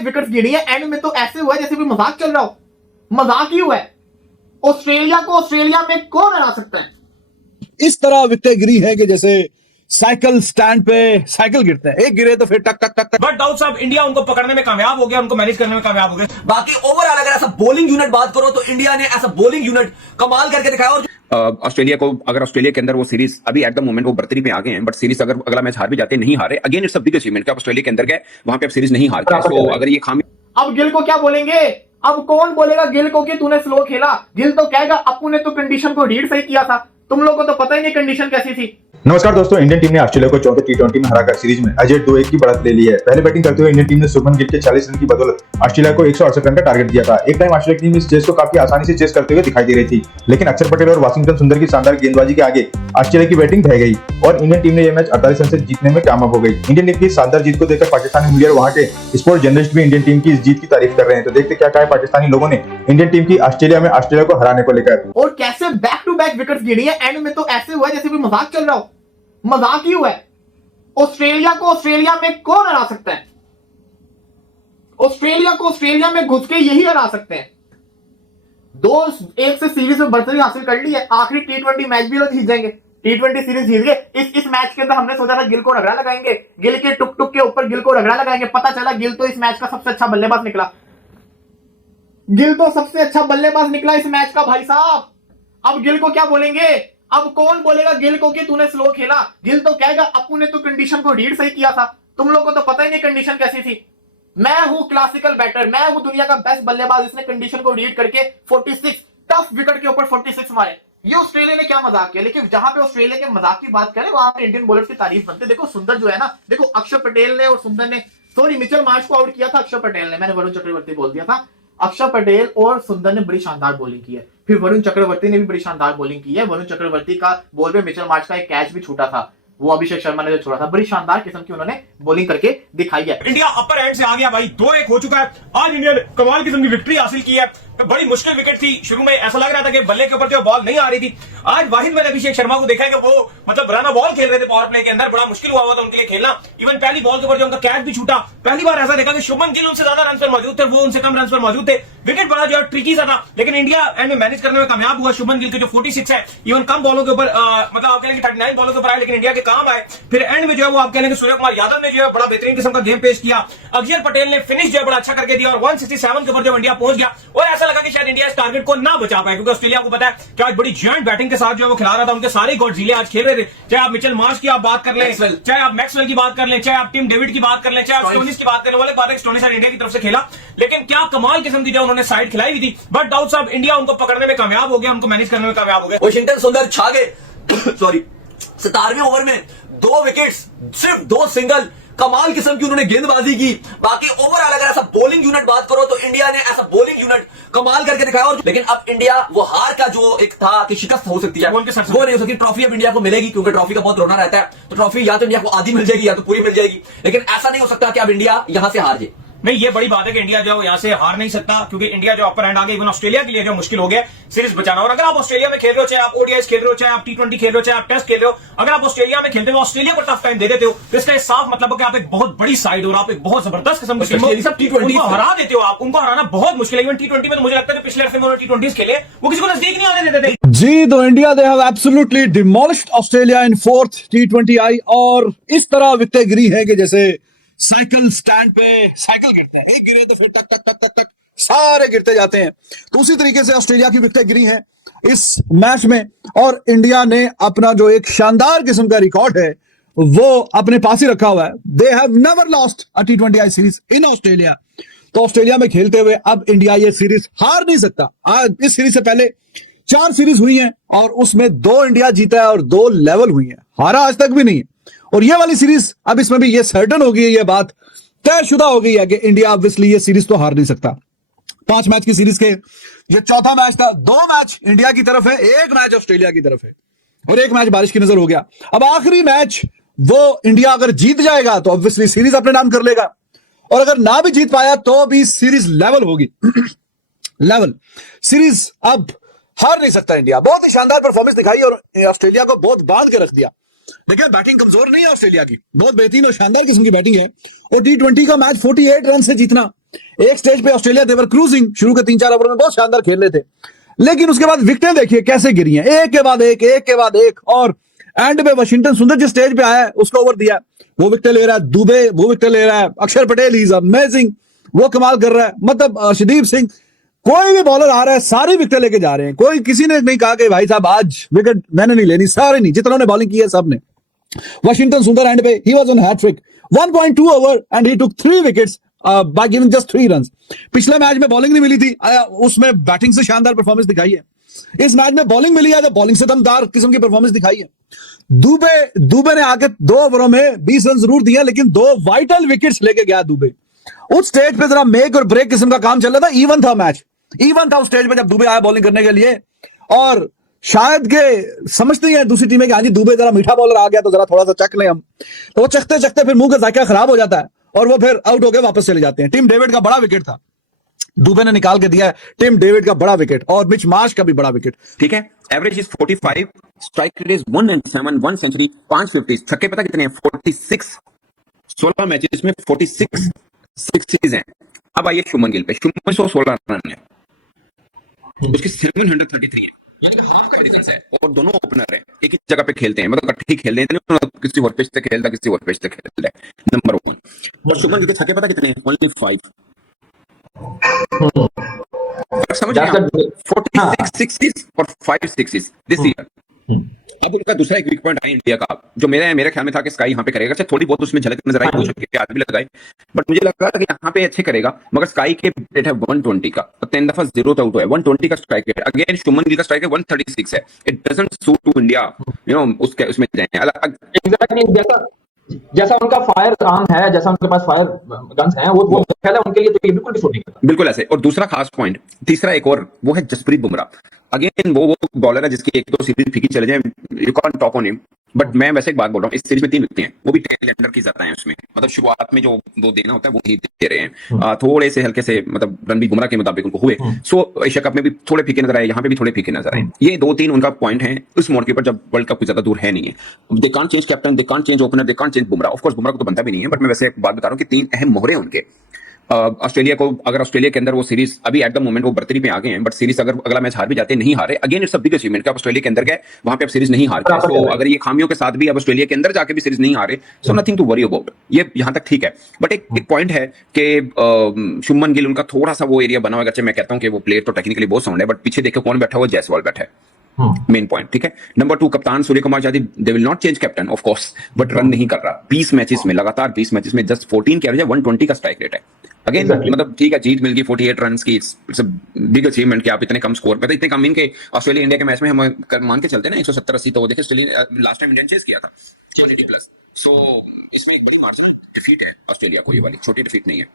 Back wickets गिरी है। And में तो ऐसे हुआ है जैसे कोई मजाक चल रहा हो। मजाक ही हुआ है। ऑस्ट्रेलिया को ऑस्ट्रेलिया में कौन हरा सकता है? इस तरह विकेटें गिरी है कि जैसे साइकिल स्टैंड पे साइकिल गिरते हैं, एक गिरे तो फिर टक टक टक टक। बट डाउट साहब इंडिया उनको पकड़ने में कामयाब हो गया, उनको मैनेज करने में कामयाब हो गया। बाकी ओवरऑल अगर ऐसा बॉलिंग यूनिट बात करो तो इंडिया ने ऐसा बॉलिंग यूनिट कमाल करके दिखाया। और ऑस्ट्रेलिया को, अगर ऑस्ट्रेलिया के अंदर वो सीरीज अभी एट द मोमेंट वो बर्तरी पे आ गए हैं, बट सीरीज अगर अगला मैच हार भी जाते नहीं हारे, again it's a big achievement कि आप ऑस्ट्रेलिया के अंदर गए, वहां पे आप सीरीज नहीं हारते। तो अगर ये खामी, अब गिल को क्या बोलेंगे? अब कौन बोलेगा गिल को कि तूने स्लो खेला? गिल तो कहेगा अपू ने तो कंडीशन को रीड सही किया था, तुम लोगों को तो पता ही नहीं कंडीशन कैसी थी। नमस्कार दोस्तों, इंडियन टीम ने ऑस्ट्रेलिया को चौथे टी20 में हराकर सीरीज में अजय 2-1 की बढ़त ले ली है। पहले बैटिंग करते हुए इंडियन टीम ने शुभमन गिल के 40 रन की बदौलत ऑस्ट्रेलिया को 168 रन का टारगेट दिया था। एक टाइम ऑस्ट्रेलिया की टीम इस चेस को काफी आसानी से चेस करते हुए दिखाई दे रही थी, लेकिन अक्षर पटेल और वाशिंगटन सुंदर की शानदार गेंदबाजी के आगे ऑस्ट्रेलिया की बैटिंग ढह गई और इंडियन टीम ने यह मैच 48 रन से जीतने में कामयाब हो गई। इंडियन टीम की शानदार जीत को देखकर पाकिस्तानी मीडिया और वहां के स्पोर्ट्स जर्नलिस्ट भी इंडियन टीम की इस जीत की तारीफ कर रहे हैं। तो देखते क्या कहा पाकिस्तानी लोगों ने इंडियन टीम की ऑस्ट्रेलिया में ऑस्ट्रेलिया को हराने को लेकर। और कैसे बैक टू बैक विकेट्स गिरी है। एंड में तो ऐसे हुआ है जैसे कोई मजाक चल रहा हो। मजाक ही हुआ है। ऑस्ट्रेलिया को ऑस्ट्रेलिया में कौन हरा सकता है? ऑस्ट्रेलिया को ऑस्ट्रेलिया में घुस के यही हरा सकते हैं। 2-1 से सीरीज में बढ़तरी हासिल कर ली है। आखिरी टी20 मैच भी लोग जीत जाएंगे, टी20 सीरीज जीत गए। इस मैच के अंदर हमने सोचा था गिल को रगड़ा लगाएंगे, गिल के टुक टुक के ऊपर गिल को रगड़ा लगाएंगे। पता चला गिल तो इस मैच का सबसे अच्छा बल्लेबाज निकला। गिल तो सबसे अच्छा बल्लेबाज निकला इस मैच का भाई साहब। अब गिल को क्या बोलेंगे? अब कौन बोलेगा गिल को कि तूने स्लो खेला? गिल तो कहेगा अपू ने तो कंडीशन को रीड सही किया था, तुम लोगों को तो पता ही नहीं कंडीशन कैसी थी। मैं हूं क्लासिकल बैटर, मैं हूं दुनिया का बेस्ट बल्लेबाज। इसने कंडीशन को रीड करके 46 टफ विकेट के ऊपर 46 मारे। ये ऑस्ट्रेलिया ने क्या मजाक किया। लेकिन जहां पे ऑस्ट्रेलिया के मजाक की बात करें वहां पे इंडियन बॉलर्स की तारीफ बनते। देखो सुंदर जो है ना, देखो अक्षर पटेल ने और सुंदर ने, सॉरी मिचेल मार्श को आउट किया था अक्षर पटेल ने, मैंने वरुण चक्रवर्ती बोल दिया था। अक्षर पटेल और सुंदर ने बड़ी शानदार बॉलिंग की है। फिर वरुण चक्रवर्ती ने भी बड़ी शानदार बॉलिंग की है। वरुण चक्रवर्ती का बॉल पे मिचेल मार्श का एक कैच भी छूटा था, वो अभिषेक शर्मा ने जो छोड़ा था। बड़ी शानदार किस्म की उन्होंने बॉलिंग करके दिखाई है। इंडिया अपर एंड से आ गया भाई, 2-1 हो चुका है। आज इंडिया ने कमाल किस्म की विक्ट्री हासिल की है। बड़ी मुश्किल विकेट थी, शुरू में ऐसा लग रहा था कि बल्ले के ऊपर जो बॉल नहीं आ रही थी। आज वाहिद मैंने अभिषेक शर्मा को देखा कि वो मतलब रन बॉल खेल रहे थे पावर प्ले के अंदर, बड़ा मुश्किल हुआ था उनके लिए खेलना। इवन पहली बॉल के ऊपर जो उनका कैच भी छूटा, पहली बार ऐसा देखा कि शुभमन गिल उनसे ज्यादा रन पर मौजूद थे, वो उनसे कम रन पर मौजूद थे। विकेट बड़ा जो ट्रिकी सा था, लेकिन इंडिया एंड में मैनेज करने में कामयाब हुआ। शुभमन गिल के जो 46 है, इवन कम बॉलों के ऊपर मतलब आप कह लेंगे 39 बॉलों के ऊपर आए, लेकिन इंडिया के काम आए। फिर एंड में जो है वो आप कह लेंगे सूर्य कुमार यादव ने जो है बड़ा बेहतरीन किस्म का गेम पेश किया। अक्षर पटेल ने फिनिश जो है बड़ा अच्छा करके दिया और 167 के ऊपर जब इंडिया पहुंच गया और ऐसा लगा कि शायद इंडिया इस टारगेट को ना बचा पाए, क्योंकि ऑस्ट्रेलिया को पता है कि आज बड़ी जॉइंट बैटिंग के साथ जो है वो खिला रहा था। उनके सारे गॉडजिले आज खेल रहे थे। चाहे आप मिचेल मार्श की आप बात कर लें, चाहे आप मैक्सवेल की बात कर लें, चाहे आप टिम डेविड की बात कर लें, चाहे आप स्टोनिस की बात कर लें। वाले बात है स्टोनिस इंडिया की तरफ से खेला, लेकिन क्या कमाल किस्म की जो उन्होंने साइड खिलाई हुई थी। बट डाउट साहब इंडिया उनको पकड़ने में कामयाब हो गया, उनको मैनेज करने में कामयाब हो गया। वाशिंगटन सुंदर छा गए सॉरी 17वें ओवर में 2 विकेट्स, सिर्फ 2 सिंगल, कमाल किस्म की उन्होंने गेंदबाजी की। बाकी ओवरऑल अगर ऐसा बॉलिंग यूनिट बात करो तो इंडिया ने ऐसा बॉलिंग यूनिट कमाल करके दिखाया। और लेकिन अब इंडिया वो हार का जो एक था कि शिकस्त हो सकती है, वो नहीं हो सकती। ट्रॉफी अब इंडिया को मिलेगी, क्योंकि ट्रॉफी का बहुत रोना रहता है। तो ट्रॉफी या तो इंडिया को आधी मिल जाएगी या तो पूरी मिल जाएगी, लेकिन ऐसा नहीं हो सकता कि अब इंडिया यहां से हार जाए। नहीं, ये बड़ी बात है कि इंडिया जो यहां से हार नहीं सकता, क्योंकि इंडिया जो अपर एंड आ गया। इवन ऑस्ट्रेलिया के लिए जो मुश्किल हो गया सीरीज बचाना। और अगर आप ऑस्ट्रेलिया में खेल रहे हो, चाहे आप ओडीआई खेल रहे हो, चाहे आप टी20 खेल रहे हो, चाहे आप टेस्ट खेल रहे हो, अगर आप ऑस्ट्रेलिया में खेलते हो, ऑस्ट्रेलिया को टफ टाइम दे देते हो, तो इसका साफ मतलब है कि आप एक बहुत बड़ी साइड और आप एक बहुत जबरदस्त किस्म की टीम हरा देते हो। आप उनको हराना बहुत मुश्किल है। इवन टी20 में तो मुझे लगता है पिछले हफ्ते में उन्होंने टी20 खेले, वो किसी को नजदीक नहीं आने देते थे। जी, तो India they have absolutely demolished Australia in 4th टी20 आई और इस तरह विकेटें गिरी है कि जैसे साइकिल स्टैंड पे साइकिल गिरते हैं, एक गिरे तो फिर टक टक टक टक टक सारे गिरते जाते हैं। तो उसी तरीके से ऑस्ट्रेलिया की विकेटें गिरी हैं इस मैच में और इंडिया ने अपना जो एक शानदार किस्म का रिकॉर्ड है वो अपने पास ही रखा हुआ है। They have never lost a T20 I series in Australia. तो ऑस्ट्रेलिया में खेलते हुए अब इंडिया ये सीरीज हार नहीं सकता। इस सीरीज से पहले 4 सीरीज हुई हैं और उसमें 2 इंडिया जीता है और 2 लेवल हुई हैं, हारा आज तक भी नहीं है। और ये वाली सीरीज अब इसमें भी ये सर्टन हो गई है, ये बात तयशुदा हो गई है कि इंडिया ऑब्वियसली ये सीरीज तो हार नहीं सकता। 5 मैच की सीरीज के ये चौथा मैच था। 2 मैच इंडिया की तरफ है, 1 मैच ऑस्ट्रेलिया की तरफ है और 1 मैच बारिश की नजर हो गया। अब आखिरी मैच वो इंडिया अगर जीत जाएगा तो ऑब्वियसली सीरीज अपने नाम कर लेगा, और अगर ना भी जीत पाया तो भी सीरीज लेवल होगी। लेवल सीरीज अब हार नहीं सकता इंडिया। बहुत ही शानदार परफॉर्मेंस दिखाई और ऑस्ट्रेलिया को बहुत बांध के रख दिया। देखिए बैटिंग कमजोर नहीं है ऑस्ट्रेलिया की, बहुत बेहतरीन और शानदार किस्म की बैटिंग है। और टी20 का मैच 48 रन से जीतना एक स्टेज पे ऑस्ट्रेलिया देवर क्रूजिंग, शुरू के 3-4 ओवर में बहुत शानदार खेल रहे थे, लेकिन उसके बाद विकेटें देखिए कैसे गिरी हैं, एक के बाद एक, और एंड में वाशिंगटन सुंदर जिस स्टेज पे आया है उसको ओवर दिया, वो विकेट ले रहा है, दुबे वो विकेट ले रहा है, अक्षर पटेल इज अमेजिंग, वो कमाल कर रहा है, मतलब अर्शदीप सिंह, कोई भी बॉलर आ रहा है सारी विकेट लेके जा रहे हैं, कोई किसी ने नहीं कहा कि भाई साहब आज विकेट मैंने नहीं लेनी, सारे नहीं, जितनों ने बॉलिंग की है सब ने। वाशिंगटन सुंदर एंड पे he was on hat trick, 1.2 over and he took 3 wickets by giving just 3 runs. पिछले मैच में बॉलिंग नहीं मिली थी, उसमें बैटिंग से शानदार परफॉर्मेंस दिखाई है, इस मैच में बॉलिंग मिली है तो बॉलिंग से दमदार किस्म की परफॉर्मेंस दिखाई है। दुबे ने आके 2 ओवरों में 20 रन जरूर दिया, लेकिन 2 वाइटल विकेट्स लेके गया दुबे। उस स्टेज पे जरा मेक और ब्रेक किस्म का काम चल रहा था, इवन था मैच, इवन था उस स्टेज पे जब दुबे आया बॉलिंग करने के लिए, और शायद के समझते हैं दूसरी टीमें कि हाँ जी दुबे जरा मीठा बॉलर आ गया तो जरा थोड़ा सा चख लें हम, तो वो चखते चखते फिर मुंह का जायका खराब हो जाता है और वो फिर आउट होकर वापस चले जाते हैं। टिम डेविड का बड़ा विकेट था, दुबे ने निकाल के दिया है, टिम डेविड का बड़ा विकेट, और मिच मार्श का भी बड़ा विकेट। ठीक है, average is 45, strike rate is 197, 1 century, 5 50, छक्के पता कितने हैं? 46, 16 मैचेस में 46 सिक्सेस हैं। अब आइए शुभमन गिल पे, शुभमन 116 रन है, उसके 733 है, यानी कि हाफ का डिफरेंस है, और दोनों ओपनर है, एक ही जगह पे खेलते हैं, मतलब इकट्ठे खेलते हैं, किसी और पिच पे खेलता, किसी और पिच पे खेलता है, नंबर 1। और शुभमन गिल के छक्के पता कितने हैं? ओनली 5। समझ रहे हैं? 46 सिक्सेस और 5 सिक्सेस दिस ईयर। अब उनका दूसरा एक वीक पॉइंट है इंडिया का, जो मेरे ख्याल में था कि स्काई यहाँ पे करेगा, चाहे थोड़ी बहुत उसमें झलक नजर आई, हो सकती है आदमी लगाए, बट मुझे लगा था कि यहाँ पे अच्छे करेगा, मगर स्काई के रेट है 120 का, और 10 दफा 0 आउट है, 120 का strike rate. Again Shubman Gill का स्ट्राइक है 136 है, it doesn't suit to India, उसके उसमें जाए अलग। एग्जैक्टली, जैसा उनका फायर आर्म है, जैसा उनके पास फायर गन्स हैं, वो खेल है उनके लिए, तो ये बिल्कुल भी सूट नहीं करता। बिल्कुल ऐसे। और दूसरा खास पॉइंट, तीसरा एक और, वो है जसप्रीत बुमराह। अगेन वो बॉलर है जिसकी 1-2 सीरीज फीकी चले जाए, you can't talk on him, but मैं वैसे एक बात बोल रहा हूँ, इस सीरीज में 3 विकेट हैं, वो भी टेल एंडर की ज्यादा है उसमें, मतलब शुरुआत में जो वो देना होता है वो ही दे रहे हैं, थोड़े से हल्के से, मतलब रन भी बुमराह के मुताबिक उनको हुए। सो एशिया कप में भी थोड़े फीके नजर आए, यहाँ पे भी थोड़े फीके नजर आए। ये 2-3 उनका पॉइंट है उस मोड़ के ऊपर, जब वर्ल्ड कप कुछ ज्यादा दूर है नहीं है। They can't change captain, they can't change opener, they can't change Bumrah. Of course Bumrah को तो बनता भी नहीं है, बट मैं वैसे एक बात बता रहा हूँ कि 3 अहम मोहरे हैं उनके। ऑस्ट्रेलिया को, अगर ऑस्ट्रेलिया के अंदर वो सीरीज अभी एट द मोमेंट वो बर्तरी पे आ गए हैं, बट सीरीज अगर अगला मैच हार भी जाते नहीं हारे, again it's a big achievement कि आप ऑस्ट्रेलिया के अंदर गए, वहां पे आप सीरीज नहीं हारते। तो अगर ये खामियों के साथ भी अब ऑस्ट्रेलिया के अंदर जाके भी सीरीज नहीं हारे, so nothing to worry about, ये यहां तक ठीक है। बट एक पॉइंट है कि शुभमन गिल उनका थोड़ा सा वो एरिया बना हुआ है, मैं कहता हूं कि वो प्लेयर तो टेक्निकली बहुत साउंड है, बट पीछे देखो कौन बैठा हुआ? जयसवाल बैठा है, मेन पॉइंट, ठीक है। नंबर 2, कप्तान Surya Kumar Yadav, they will not change captain of course, but run नहीं कर रहा 20 मैचेस में, लगातार 20 मैचेस में जस्ट 14 के एवरेज है, 120 का स्ट्राइक रेट है। अगेन मतलब ठीक है, जीत मिल गई 48 रन की, इट्स अ बिग अचीवमेंट कि आप इतने कम स्कोर पे, इतने कम इनके ऑस्ट्रेलिया इंडिया के मैच में हम मान के चलते हैं ना 170-80, तो देखिए Australia last time India chase किया था 70+, सो इसमें एक बड़ी मार्जिन डिफीट है ऑस्ट्रेलिया को, ये वाली छोटी डिफीट नहीं है।